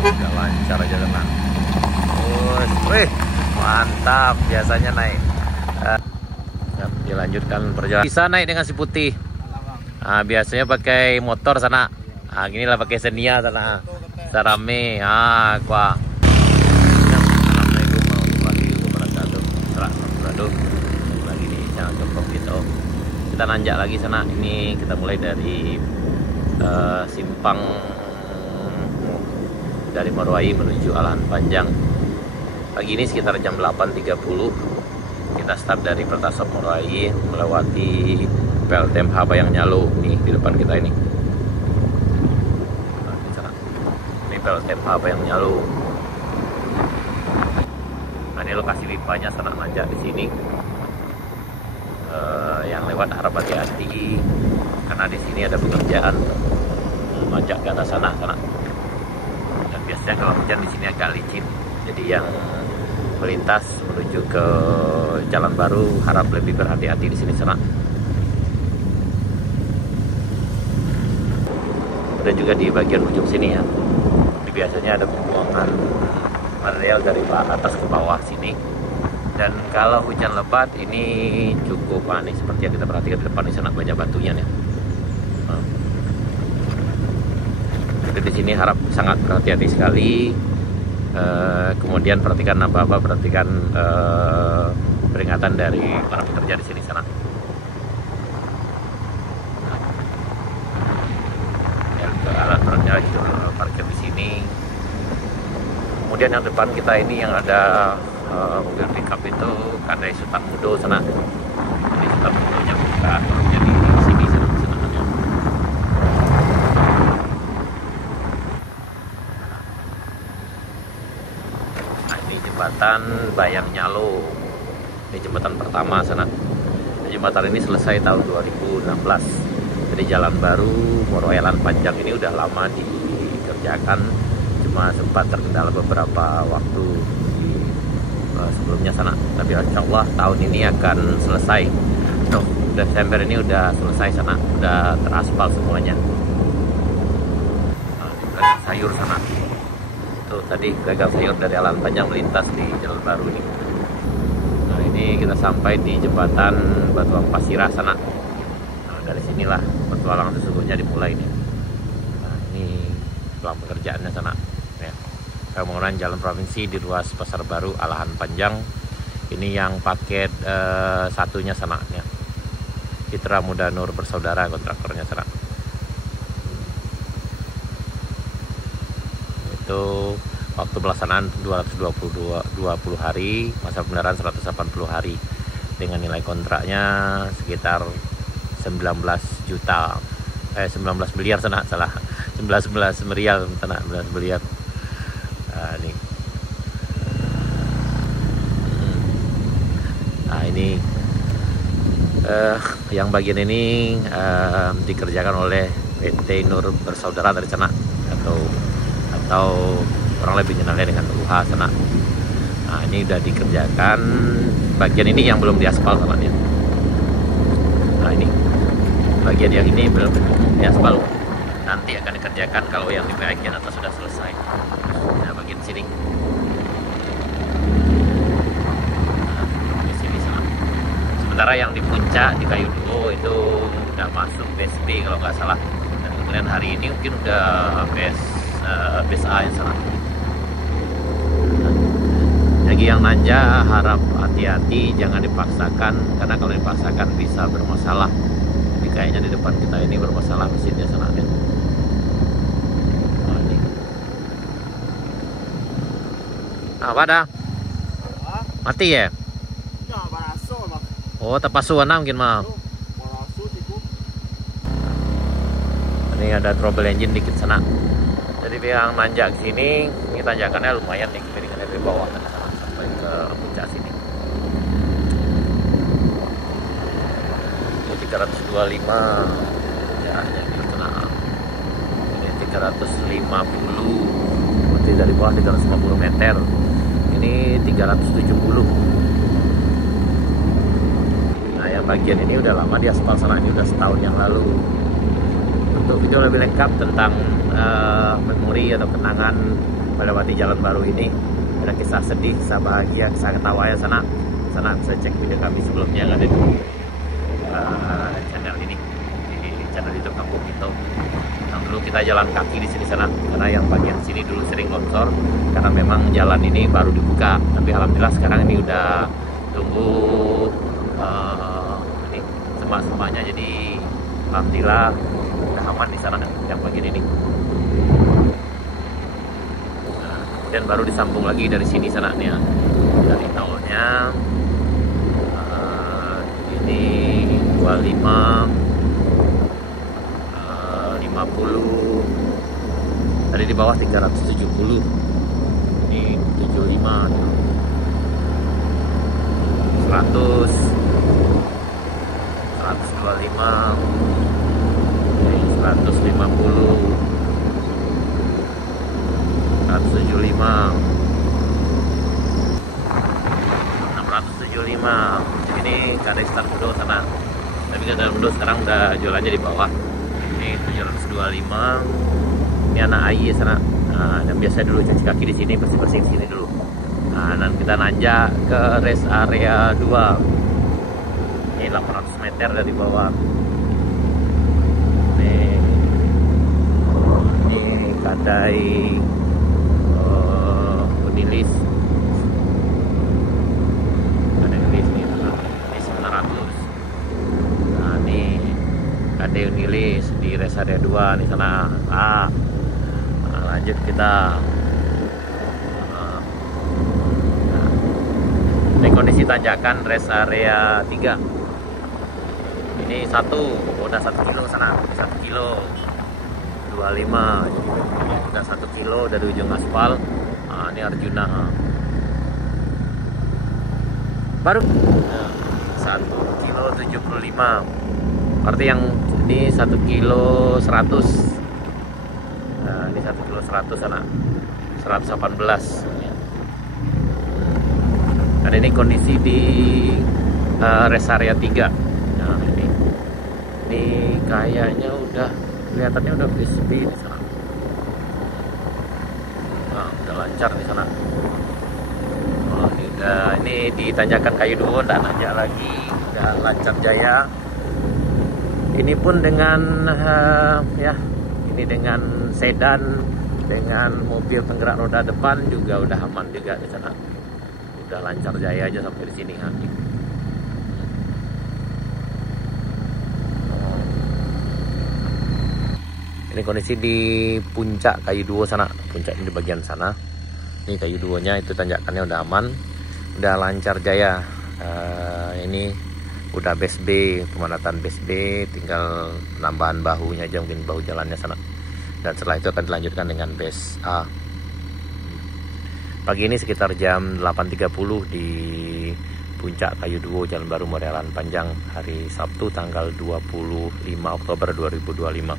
Udah lancar aja tenang. Wih, mantap. Biasanya naik. Dilanjutkan perjalanan. Bisa naik dengan si putih. Nah, biasanya pakai motor sana. Nah, gini lah pakai Xenia sana. Sarame. Ah, kuah. Assalamualaikum warahmatullahi wabarakatuh. Aduh, lagi di channel Jongkok gitu. Kita nanjak lagi sana. Ini kita mulai dari simpang dari Morowali menuju Alahan Panjang. Pagi ini sekitar jam 8.30 kita start dari Pertasop Morowali melewati PLTMH Bayang Nyalu nih di depan kita ini. Nah, ini PLTMH Bayang Nyalu. Nah, ini lokasi pimpanya sana aja di sini. Yang lewat harap hati-hati karena di sini ada pekerjaan majak ke atas sana. Dan biasanya kalau hujan di sini agak licin. Jadi yang melintas menuju ke jalan baru harap lebih berhati-hati di sini sana. Dan juga di bagian ujung sini ya. Jadi biasanya ada pembuangan material dari atas ke bawah sini. Dan kalau hujan lebat ini cukup aneh seperti yang kita perhatikan di depan di sana banyak batunya nih. Jadi di sini harap sangat berhati-hati sekali. Kemudian perhatikan apa-apa, perhatikan peringatan dari para pekerja di sini sana. Alat beratnya parkir di sini. Kemudian yang depan kita ini yang ada mobil pickup itu Kandai Sutan Mudo sana. Jadi Sutan Mudonya buka turunnya di sini sana. Nah, ini jembatan Bayang Nyalu. Ini jembatan pertama sana. Jembatan ini selesai tahun 2016. Jadi jalan baru Morowali Alahan Panjang ini udah lama dikerjakan, cuma sempat terkendala beberapa waktu sebelumnya sana. Tapi insya Allah tahun ini akan selesai. Desember ini udah selesai sana, udah teraspal semuanya. Gagang sayur sana. Tuh tadi gagang sayur dari Alahan Panjang melintas di jalan baru ini. Nah, ini kita sampai di jembatan Batuang Pasirah sana. Dari sinilah petualangan sesungguhnya dimulai nih. Nah, ini ruang pekerjaannya sana ya. Pembangunan jalan provinsi di ruas Pasar Baru Alahan Panjang. Ini yang paket satunya sana ya. Citra Muda Nur Bersaudara kontraktornya sana. Itu waktu pelaksanaan 220 hari, masa pembenaran 180 hari. Dengan nilai kontraknya sekitar 19 miliar sana, salah 11 miliar sana, 11 miliar. Nah, ini ini yang bagian ini dikerjakan oleh PT Nur Bersaudara dari sana atau orang lebih dikenalnya dengan UH sana. Nah, ini udah dikerjakan, bagian ini yang belum diaspal teman ya. Nah, ini bagian yang ini belum diaspal, nanti akan dikerjakan kalau yang di bagian atas sudah selesai. Nah, bagian sini. Nah, di sini sama. Sementara yang di puncak di Kayu Duo itu udah masuk BSB kalau nggak salah. Dan kemudian hari ini mungkin udah base A yang sana. Bagi yang nanja harap hati-hati, jangan dipaksakan karena kalau dipaksakan bisa bermasalah. Jadi kayaknya di depan kita ini bermasalah mesinnya sana deh. Oh, ini. Apa dah? Mati ya? Oh, tapasuan mungkin mah. Ini ada trouble engine dikit sana. Jadi yang nanjak sini, ini tanjakannya lumayan nih kemiringannya dari bawah sampai ke puncak sini. 325 jaraknya di tengah. Ini 350, berarti dari bawah 350 meter. Ini 370. Nah, yang bagian ini udah lama di aspal sana, ini udah setahun yang lalu. Untuk video lebih lengkap tentang memori atau kenangan melewati jalan baru ini. Ada kisah sedih, kisah bahagia, kisah ketawa ya sana bisa cek video kami sebelumnya yang ada di channel ini, di channel YouTube Kampung Pito. Nah, dulu kita jalan kaki di sini sana karena yang bagian sini dulu sering longsor karena memang jalan ini baru dibuka. Tapi alhamdulillah sekarang ini udah tumbuh ini semak-semaknya, jadi alhamdulillah udah aman di sana yang bagian ini. Dan baru disambung lagi dari sini sana nih ya, dari tolnya ini 25 50, tadi di bawah 370, ini 75 100 125, ini 150 175 675, ini kadek start Budo sana, tapi kadek Budo sekarang udah jualannya di bawah. Ini 725, ini anak AI sana. Nah, dan biasa dulu cuci kaki di sini, bersih-bersih di sini dulu. Nah, dan kita nanjak ke rest area 2. Ini 800 meter dari bawah. Ini kadai Unilis. Ada Unilis nih, ini 900. Nah, ini kadai Unilis di rest area 2 nih sana. Nah, lanjut kita. Ini kondisi tanjakan rest area 3. Ini udah 1 kilo sana, 1 kilo 25, udah 1 kilo dari ujung aspal. Nah, ini Arjuna baru 1 kilo 75, berarti yang ini 1 kilo 100. Nah, ini 1 kilo 100 sana 118. Dan ini kondisi di rest area 3. Nah, ini kayaknya udah kelihatannya udah sepi di sana. Nah, udah lancar di sana. Oh, ini di tanjakan Kayu Duo dan nanjak lagi, udah lancar jaya. Ini pun dengan ya, ini dengan sedan, dengan mobil penggerak roda depan juga udah aman juga di sana. Udah lancar jaya aja sampai di sini nanti. Ini kondisi di puncak Kayu Duo sana, puncak ini di bagian sana. Ini Kayu Duonya, itu tanjakannya udah aman, udah lancar jaya. Ini udah base B, pemanatan base B, tinggal penambahan bahunya aja, mungkin bahu jalannya sana. Dan setelah itu akan dilanjutkan dengan base A. Pagi ini sekitar jam 8.30 di puncak Kayu Duo, Jalan Baru Morelan Panjang, hari Sabtu tanggal 25 Oktober 2025.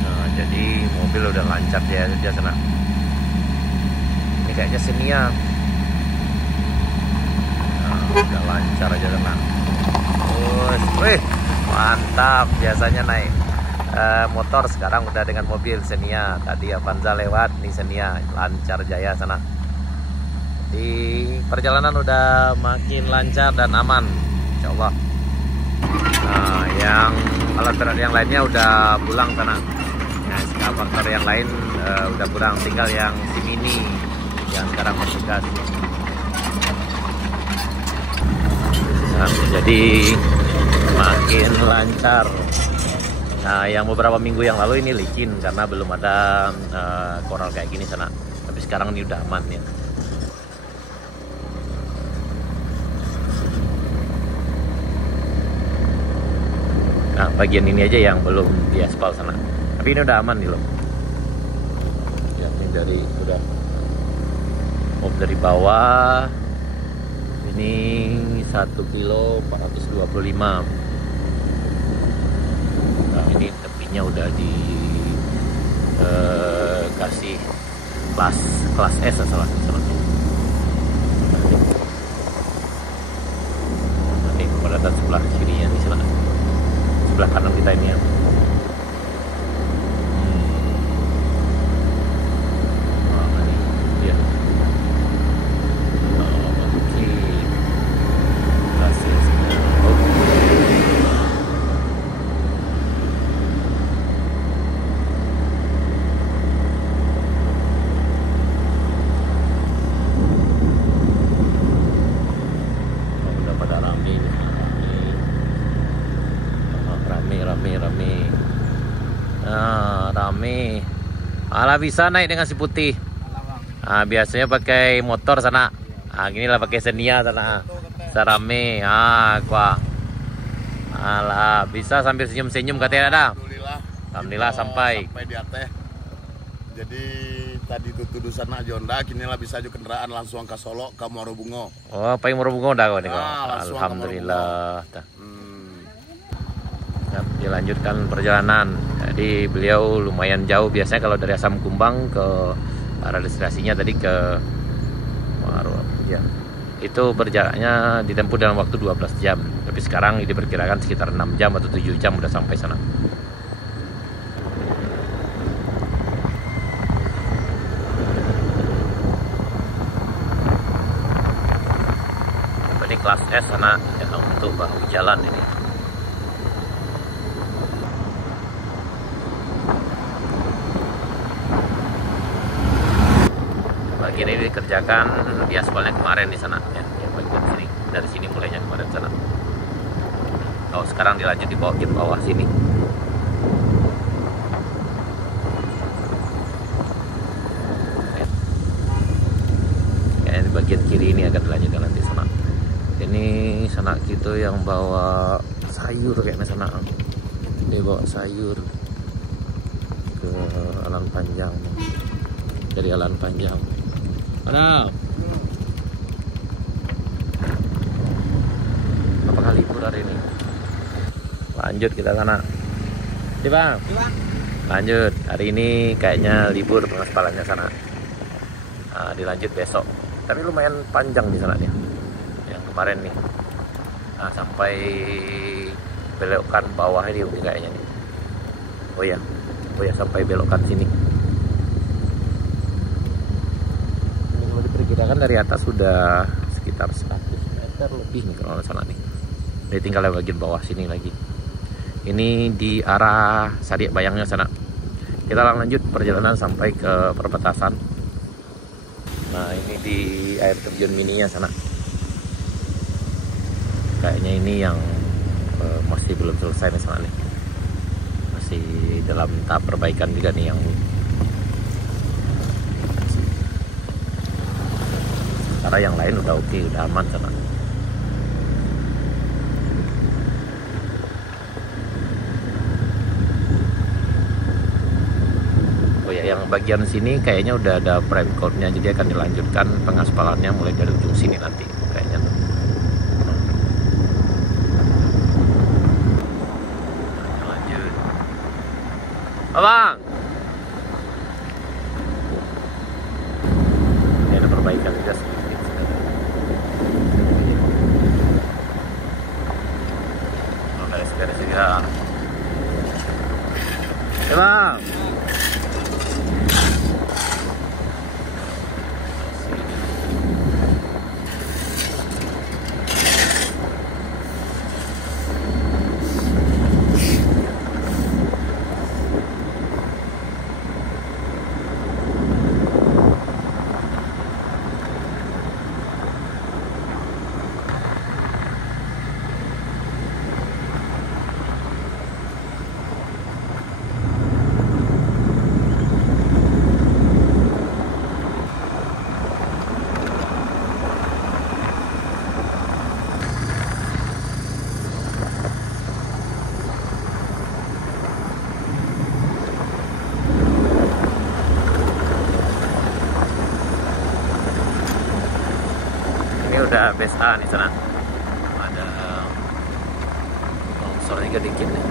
Nah, jadi mobil udah lancar dia sana. Ini kayaknya Xenia. Nah, udah lancar aja sana. Wih, mantap. Biasanya naik motor, sekarang udah dengan mobil Xenia. Tadi Avanza lewat, nih Xenia lancar jaya sana. Di perjalanan udah makin lancar dan aman, insya Allah. Nah, yang alat berat yang lainnya udah pulang sana. Nah, ekskavator yang lain udah pulang, tinggal yang si mini yang sekarang bertugas. Nah, jadi makin lancar. Nah, yang beberapa minggu yang lalu ini licin karena belum ada koral kayak gini sana. Tapi sekarang ini udah aman ya. Nah, bagian ini aja yang belum diaspal sana. Tapi ini udah aman nih loh. Ya, ini udah dari bawah. Ini 1 kilo 425. Nah, ini tepinya udah dikasih kelas S salah. Nanti kepadatan sebelah kirinya di sana, sebelah kanan kita ini ya. nih. Malah bisa naik dengan si putih. Biasanya pakai motor sana. Gini lah pakai Xenia sana. Sarame. Gua. Alah, bisa sambil senyum-senyum katanya ada. Alhamdulillah sampai di atas. Jadi tadi tutup sana Jonda, kini lah bisa juga kendaraan langsung ke Solo ke Morobungo. Oh, paling Morobungo dah kau nih. Alhamdulillah. Dilanjutkan perjalanan. Jadi beliau lumayan jauh, biasanya kalau dari Asam Kumbang ke arah destinasinya tadi ke ya. Itu berjaraknya ditempuh dalam waktu 12 jam. Tapi sekarang diperkirakan sekitar 6 jam atau 7 jam udah sampai sana. Ini kelas S sana ya, untuk bahu jalan ini. Bagian ini dikerjakan di aspalnya kemarin di sana ya, bagian sini. Dari sini mulainya kemarin sana. Oh, sekarang dilanjut di bawah sini. Kayaknya di bagian kiri ini akan dilanjutkan nanti sana. Ini sana gitu yang bawa sayur kayaknya sana. Dia bawa sayur ke Alan Panjang. Dari Alan Panjang. Mana? Apakah libur hari ini? Lanjut kita sana. Di bang. Lanjut. Hari ini kayaknya libur pengaspalannya sana. Dilanjut besok. Tapi lumayan panjang di sana nih. Yang kemarin nih. Sampai belokan bawah ini kayaknya nih. Oh ya sampai belokan sini. Diperkirakan dari atas sudah sekitar 100 meter lebih nih kalau sana nih. Jadi tinggal bagian bawah sini lagi. Ini di arah Sadiak Bayangnya sana. Kita lanjut perjalanan sampai ke perbatasan. Nah, ini di air terjun mininya sana. Kayaknya ini yang masih belum selesai nih sana nih. Masih dalam tahap perbaikan juga nih yang karena yang lain udah oke, udah aman sana. Oh ya, yang bagian sini kayaknya udah ada prime coat-nya, jadi akan dilanjutkan pengaspalannya mulai dari ujung sini nanti kayaknya. Lanjut. Abang. Ini ada perbaikan juga sedikit. Dari sini ya. Bang. Udah base A nih sana. Ada longsor juga dikit nih.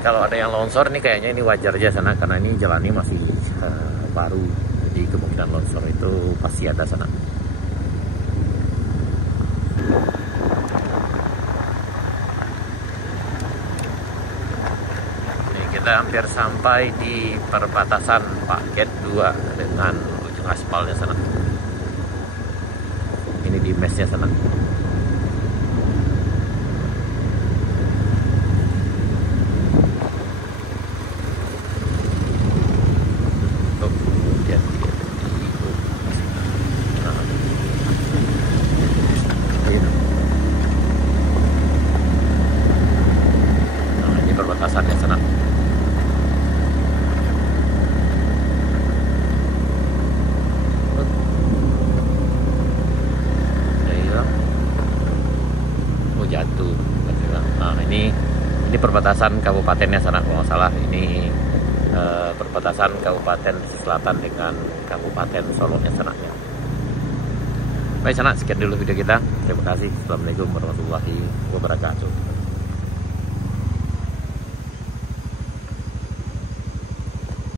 Kalau ada yang longsor nih kayaknya ini wajar aja sana, karena ini jalannya masih baru. Jadi kemungkinan longsor itu pasti ada sana. Kita hampir sampai di perbatasan paket 2 dengan ujung aspalnya sana. Ini di mesnya sana. Nah, ini perbatasan kabupatennya sana kalau nggak salah. Ini perbatasan Kabupaten Selatan dengan Kabupaten Solo nya sana ya. Baik sana, sekian dulu video kita. Terima kasih. Assalamualaikum warahmatullahi wabarakatuh.